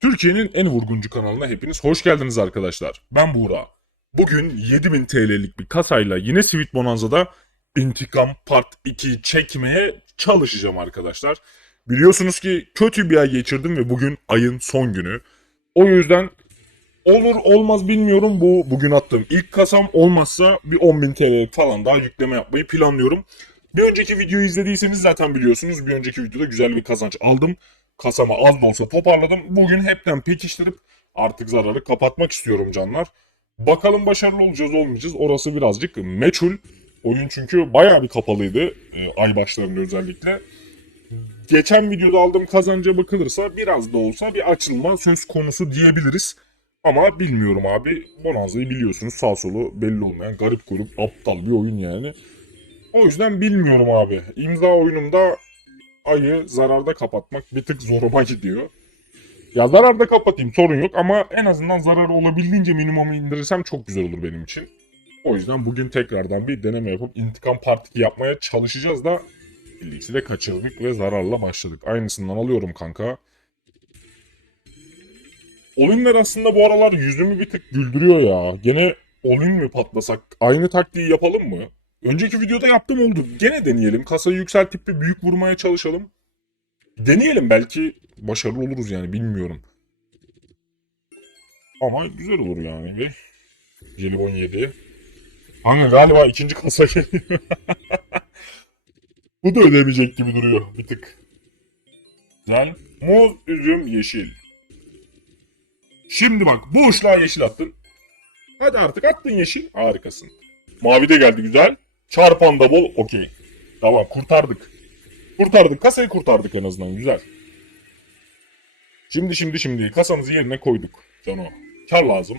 Türkiye'nin en vurguncu kanalına hepiniz hoş geldiniz arkadaşlar. Ben Buğra. Bugün 7000 TL'lik bir kasayla yine Sweet Bonanza'da İntikam Part 2 çekmeye çalışacağım arkadaşlar. Biliyorsunuz ki kötü bir ay geçirdim ve bugün ayın son günü. O yüzden olur olmaz bilmiyorum bu bugün attığım ilk kasam olmazsa bir 10.000 TL'lik falan daha yükleme yapmayı planlıyorum. Bir önceki videoyu izlediyseniz zaten biliyorsunuz bir önceki videoda güzel bir kazanç aldım. Kasama az da olsa toparladım. Bugün hepten pekiştirip artık zararı kapatmak istiyorum canlar. Bakalım başarılı olacağız olmayacağız. Orası birazcık meçhul. Oyun çünkü bayağı bir kapalıydı. e, ay başlarında özellikle. Geçen videoda aldığım kazanca bakılırsa biraz da olsa bir açılma söz konusu diyebiliriz. Ama bilmiyorum abi. Bonanza'yı biliyorsunuz sağ solu belli olmayan garip grup aptal bir oyun yani. O yüzden bilmiyorum abi. İmza oyunumda ayı zararda kapatmak bir tık zoruma gidiyor. Ya zararda kapatayım sorun yok ama en azından zararı olabildiğince minimuma indirirsem çok güzel olur benim için. O yüzden bugün tekrardan bir deneme yapıp intikam partiki yapmaya çalışacağız da ikisi de kaçırdık ve zararla başladık. Aynısından alıyorum kanka. Oyunlar aslında bu aralar yüzümü bir tık güldürüyor ya. Gene oyun mu patlasak? Aynı taktiği yapalım mı? Önceki videoda yaptım oldu. Gene deneyelim. Kasayı yükseltip bir büyük vurmaya çalışalım. Deneyelim belki başarılı oluruz yani bilmiyorum. Ama güzel olur yani. Ve Jelibon 7. Hani galiba ikinci kasa geliyor. Bu da ödemeyecek gibi duruyor bir tık. Güzel. Muz, üzüm, yeşil. Şimdi bak boşluğa yeşil attın. Hadi artık attın yeşil. Harikasın. Mavi de geldi güzel. Çarpan da bol. Okey. Tamam kurtardık. Kurtardık. Kasayı kurtardık en azından. Güzel. Şimdi şimdi şimdi kasamızı yerine koyduk. Cano. Kar lazım.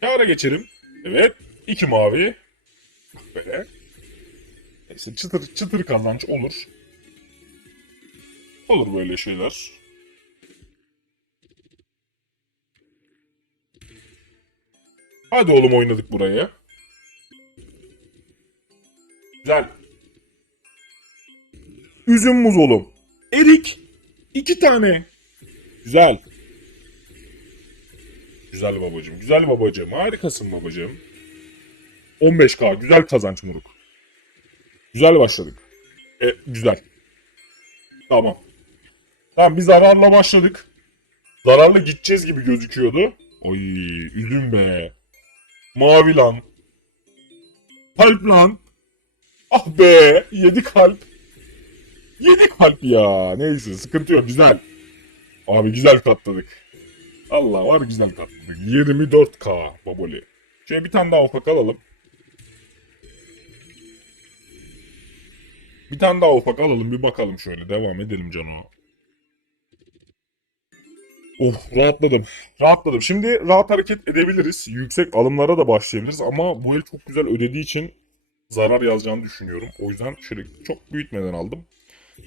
Kâra geçelim. Evet. iki mavi. Böyle. Neyse çıtır çıtır kazanç olur. Olur böyle şeyler. Hadi oğlum oynadık buraya. Üzüm muz oğlum. Erik. iki tane. Güzel. Güzel babacım. Güzel babacım. Harikasın babacım. 15k. Güzel kazanç Muruk. Güzel başladık. E, güzel. Tamam. Tamam biz zararla başladık. Zararla gideceğiz gibi gözüküyordu. Oy üzüm be. Mavi lan. Kalp lan. Ah be. Yedi kalp. Yedi kalp ya. Neyse sıkıntı yok. Güzel. Abi güzel katladık. Allah var güzel katladık. 24k baboli. Şöyle bir tane daha ufak alalım. Bir tane daha ufak alalım bir bakalım şöyle. Devam edelim Cano. Oh rahatladım. Rahatladım. Şimdi rahat hareket edebiliriz. Yüksek alımlara da başlayabiliriz ama bu el çok güzel ödediği için zarar yazacağını düşünüyorum. O yüzden şöyle çok büyütmeden aldım.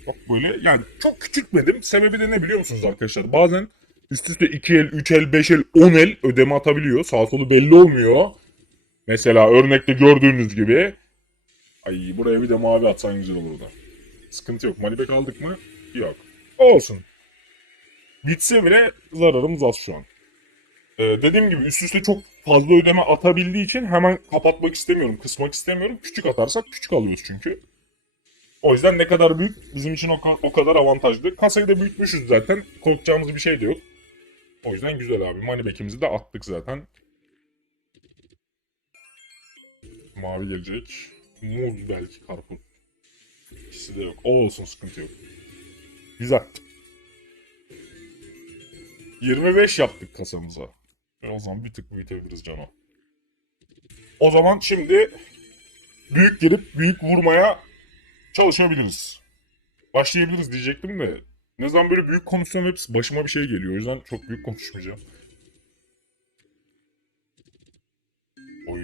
Bak böyle yani çok küçültmedim. Sebebi de ne biliyor musunuz arkadaşlar? Bazen üst üste 2 el, 3 el, 5 el, 10 el ödeme atabiliyor. Sağ solu belli olmuyor. Mesela örnekte gördüğünüz gibi. Ay buraya bir de mavi atsan güzel olurdu. Sıkıntı yok. Malibek aldık mı? Yok. Olsun. Bitse bile zararımız az şu an. Ee, dediğim gibi üst üste çok fazla ödeme atabildiği için hemen kapatmak istemiyorum, kısmak istemiyorum. Küçük atarsak küçük alıyoruz çünkü. O yüzden ne kadar büyük bizim için o, o kadar avantajlı. Kasayı da büyütmüşüz zaten. Korkacağımız bir şey de yok. O yüzden güzel abi. Moneyback'imizi de attık zaten. Mavi gelecek. Muz belki karpuz. İkisi de yok. O olsun sıkıntı yok. Güzel. 25 yaptık kasamıza. E o zaman bir tık büyütebiliriz Cano. O zaman şimdi büyük girip büyük vurmaya çalışabiliriz. Başlayabiliriz diyecektim de ne zaman böyle büyük konuşsam hepsi başıma bir şey geliyor. O yüzden çok büyük konuşmayacağım. Oy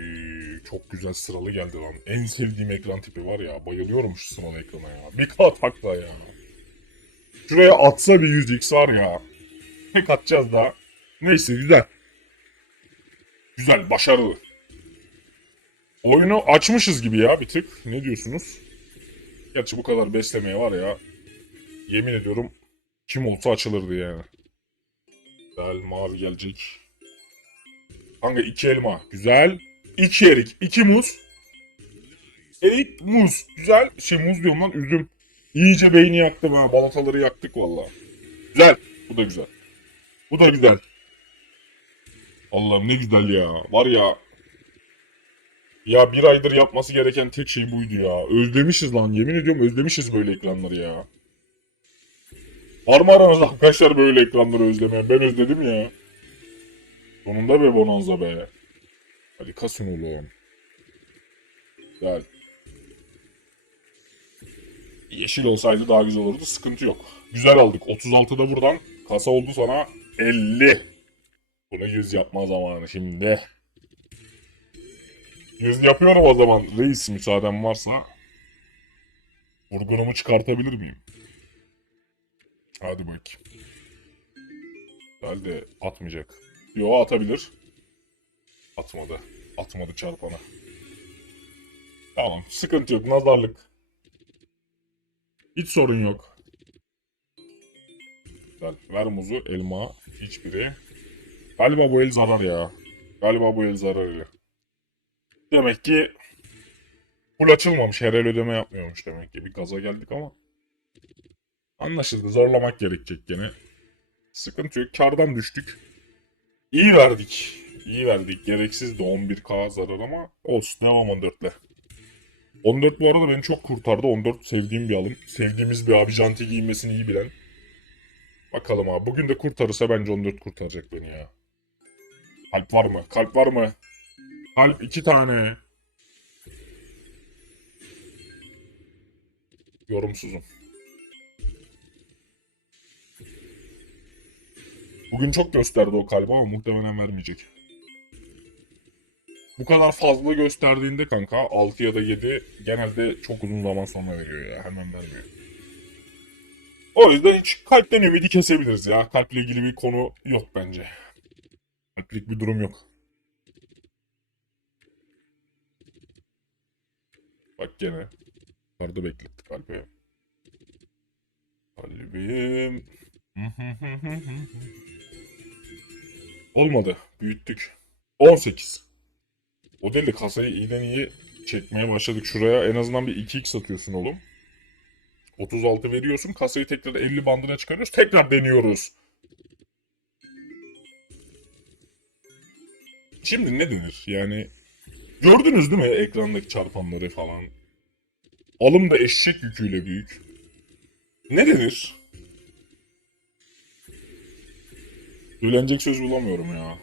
çok güzel sıralı geldi lan. En sevdiğim ekran tipi var ya. Bayılıyorum şu sıralı ekrana ya. Bir kat hakla ya. Şuraya atsa bir 100x var ya. Tek atacağız daha. Neyse güzel. Güzel, başarılı. Oyunu açmışız gibi ya bir tık. Ne diyorsunuz? Gerçi bu kadar beslemeye var ya. Yemin ediyorum Kim olsa açılırdı yani. Güzel mavi gelecek. Kanka iki elma. Güzel. İki erik. iki muz. Erik, muz. Güzel. Şey muz diyorum lan üzüm. İyice beyni yaktım ha. Balataları yaktık valla. Güzel. Bu da güzel. Bu da güzel. Allah'ım ne güzel ya. Var ya. Ya bir aydır yapması gereken tek şey buydu ya. Özlemişiz lan. Yemin ediyorum özlemişiz böyle ekranları ya. Var mı aranızda arkadaşlar böyle ekranları özlemeyen? Ben özledim ya. Sonunda be Bonanza be. Hadi kasın oğlum. Gel. Yeşil olsaydı daha güzel olurdu. Sıkıntı yok. Güzel aldık. 36'da buradan. Kasa oldu sana 50. Bunu 100 yapma zamanı şimdi. 100 yapıyorum o zaman. Reis müsaaden varsa. Vurgunumu çıkartabilir miyim? Hadi bakayım. Herhalde atmayacak. Yo atabilir. Atmadı. Atmadı çarpana. Tamam. Sıkıntı yok. Nazarlık. Hiç sorun yok. Güzel. Ver muzu. Elma. Hiçbiri. Galiba bu el zarar ya. Galiba bu el zarar eli. Demek ki full açılmamış. Her el ödeme yapmıyormuş demek ki. Bir gaza geldik ama. Anlaşıldı. Zorlamak gerekecek gene. Sıkıntı yok. Kardan düştük. İyi verdik. İyi verdik. Gereksiz de 11k zarar ama olsun. Devam 14'le. 14 bu arada beni çok kurtardı. 14 sevdiğim bir alım. Sevdiğimiz bir abi janti giyinmesini iyi bilen. Bakalım abi. Bugün de kurtarırsa bence 14 kurtaracak beni ya. Kalp var mı? Kalp var mı? Kalp iki tane. Yorumsuzum. Bugün çok gösterdi o kalbi ama muhtemelen vermeyecek. Bu kadar fazla gösterdiğinde kanka 6 ya da 7 genelde çok uzun zaman sonra veriyor ya. Hemen vermiyor. O yüzden hiç kalpten ümidi kesebiliriz ya. Kalple ilgili bir konu yok bence. Kalplik bir durum yok. Bak gene. Yukarıda bekletti kalbi. Kalbim. Olmadı. Büyüttük. 18. O değil de kasayı iyiden iyi çekmeye başladık. Şuraya en azından bir 2x atıyorsun oğlum. 36 veriyorsun. Kasayı tekrar 50 bandına çıkarıyoruz. Tekrar deniyoruz. Şimdi ne denir? Yani gördünüz değil mi ekrandaki çarpanları falan. Alım da eşek yüküyle büyük. Ne denir? Söylenecek söz bulamıyorum ya.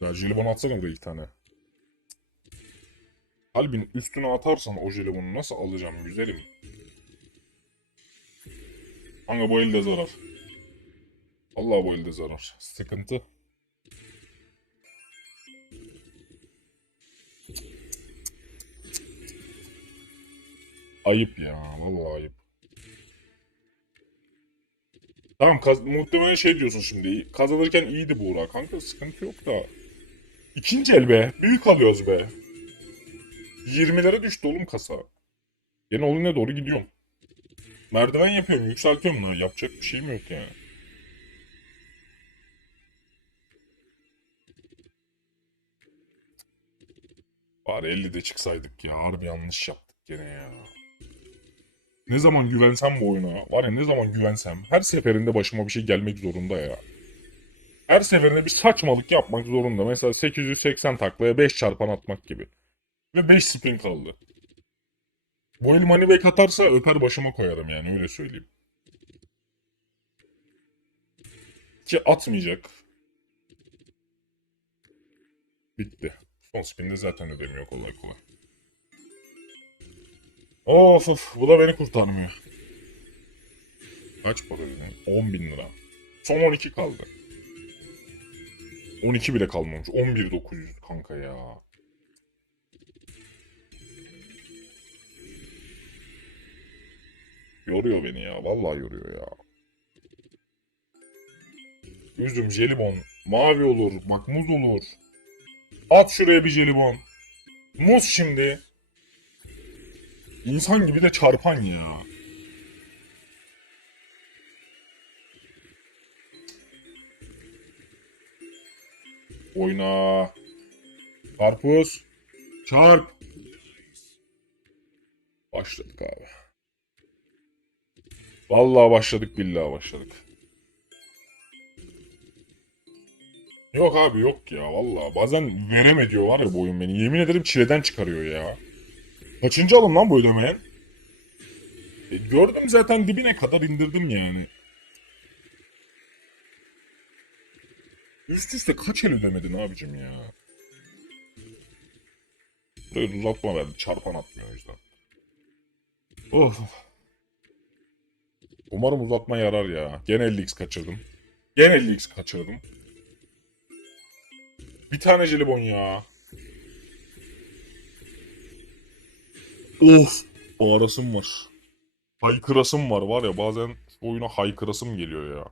Ya jelibon atsana buraya iki tane. Kalbin üstüne atarsan o jelibonu nasıl alacağım güzelim? Kanka bu elde zarar. Allah bu elde zarar. Sıkıntı. Ayıp ya. Vallahi ayıp. Tamam kaz muhtemelen şey diyorsun şimdi. Kazanırken iyiydi Buğra. Kanka sıkıntı yok da. İkinci el be. Büyük alıyoruz be. 20'lere düştü oğlum kasa. Yine oluna doğru gidiyorum. Merdiven yapıyorum. Yükseltiyorum da. Yapacak bir şeyim yok yani. Bari 50'de çıksaydık ya. Harbi yanlış yaptık gene ya. Ne zaman güvensem bu oyuna, var ya ne zaman güvensem her seferinde başıma bir şey gelmek zorunda ya. Her seferinde bir saçmalık yapmak zorunda. Mesela 880 taklaya 5 çarpan atmak gibi. Ve 5 spin kaldı. Bu el money atarsa öper başıma koyarım yani öyle söyleyeyim. Ki atmayacak. Bitti. Son spinde zaten ödemiyor kolay kolay. Of of bu da beni kurtarmıyor. Kaç para ödedin? 10 bin lira. Son 12 kaldı. 12 bile kalmamış. 11.900 kanka ya. Yoruyor beni ya. Vallahi yoruyor ya. Üzüm, jelibon. Mavi olur. Bak muz olur. At şuraya bir jelibon. Muz şimdi. İnsan gibi de çarpan ya. Oyna. Karpuz. Çarp. Başladık abi. Vallahi başladık billahi başladık. Yok abi yok ya vallahi bazen vereme diyor var ya bu oyun beni. Yemin ederim çileden çıkarıyor ya. Kaçıncı alım lan bu ödemeyen? E, gördüm zaten dibine kadar indirdim yani. Üst üste kaç el ödemedin abicim ya? Buraya uzatma verdi. Çarpan atmıyor o yüzden. Of. Umarım uzatma yarar ya. Gene 50x kaçırdım. Gene 50x kaçırdım. Bir tane jelibon ya. Of. Ağrasım var. Haykırasım var var ya bazen oyuna haykırasım geliyor ya.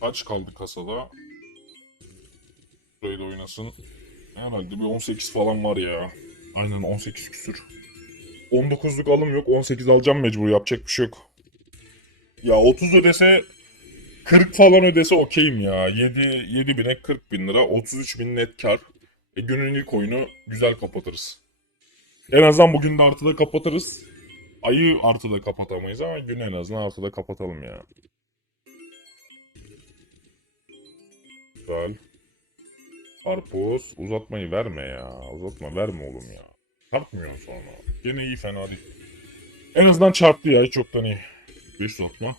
Kaç kaldı kasada? Burayı da oynasın. Herhalde bir 18 falan var ya. Aynen 18 küsür. 19'luk alım yok. 18 alacağım mecbur. Yapacak bir şey yok. Ya 30 ödese 40 falan ödese okeyim ya. 7, 7 bine 40 bin lira. 33 bin net kar. E, günün ilk oyunu güzel kapatırız. En azından bugün de artıda kapatırız. Ayı artıda kapatamayız ama günü en azından artıda kapatalım ya. Güzel. Karpuz. Uzatmayı verme ya. Uzatma verme oğlum ya. Çarpmıyorsun sonra. Gene iyi fena değil. En azından çarptı ya. Hiç yoktan iyi. 5 uzatma.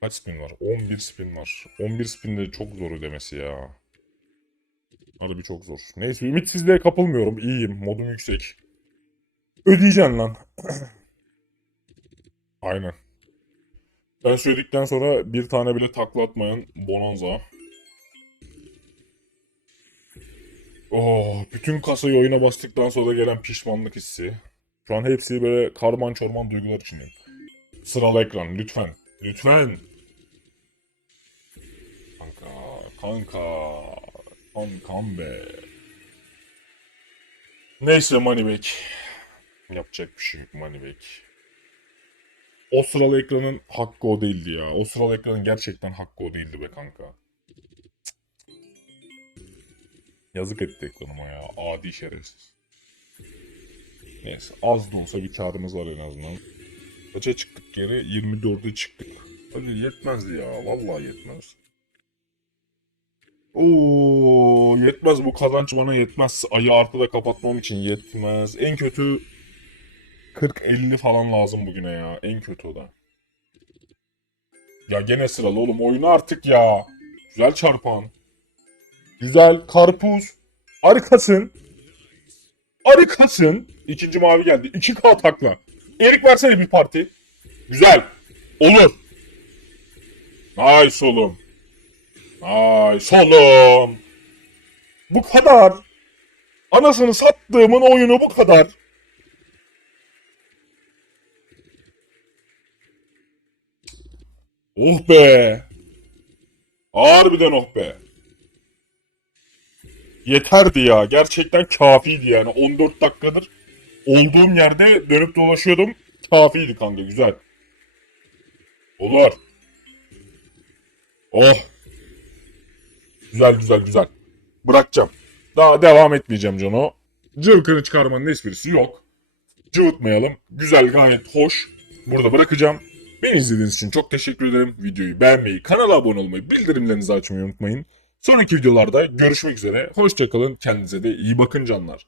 Kaç spin var? 11 spin var. 11 spin de çok zor ödemesi ya. Harbi çok zor. Neyse ümitsizliğe kapılmıyorum. İyiyim. Modum yüksek. Ödeyeceksin lan. Aynen. Ben söyledikten sonra bir tane bile takla atmayan Bonanza. Oh, bütün kasayı oyuna bastıktan sonra gelen pişmanlık hissi. Şu an hepsi böyle karman çorman duygular içindeyim. Sıralı ekran lütfen. Lütfen. Kanka, kanka. Kankam be. Neyse Moneyback. Yapacak bir şey yok Moneyback. O sıralı ekranın hakkı o değildi ya. O sıralı ekranın gerçekten hakkı o değildi be kanka. Yazık etti ekranıma ya. Adi şerefsiz. Neyse az da olsa bir karımız var en azından. Kaça çıktık geri? 24'e çıktık. Hadi yetmezdi ya. Vallahi yetmez. Oo yetmez bu kazanç bana yetmez. Ayı artıda kapatmam için yetmez. En kötü 40-50 falan lazım bugüne ya. En kötü o da. Ya gene sıralı oğlum oyunu artık ya. Güzel çarpan. Güzel karpuz. Harikasın. Harikasın. İkinci mavi geldi. 2K takla. Erik versene bir parti. Güzel. Olur. Nice oğlum. Nice oğlum. Bu kadar. Anasını sattığımın oyunu bu kadar. Oh be. Harbiden oh be. Yeterdi ya. Gerçekten kafiydi yani. 14 dakikadır olduğum yerde dönüp dolaşıyordum. Kafiydi kanka güzel. Olur. Oh. Güzel güzel güzel. Bırakacağım. Daha devam etmeyeceğim Cano. Cıvkını çıkarmanın esprisi yok. Cıvıtmayalım. Güzel gayet hoş. Burada bırakacağım. Beni izlediğiniz için çok teşekkür ederim. Videoyu beğenmeyi, kanala abone olmayı, bildirimlerinizi açmayı unutmayın. Sonraki videolarda görüşmek üzere. Hoşçakalın. Kendinize de iyi bakın canlar.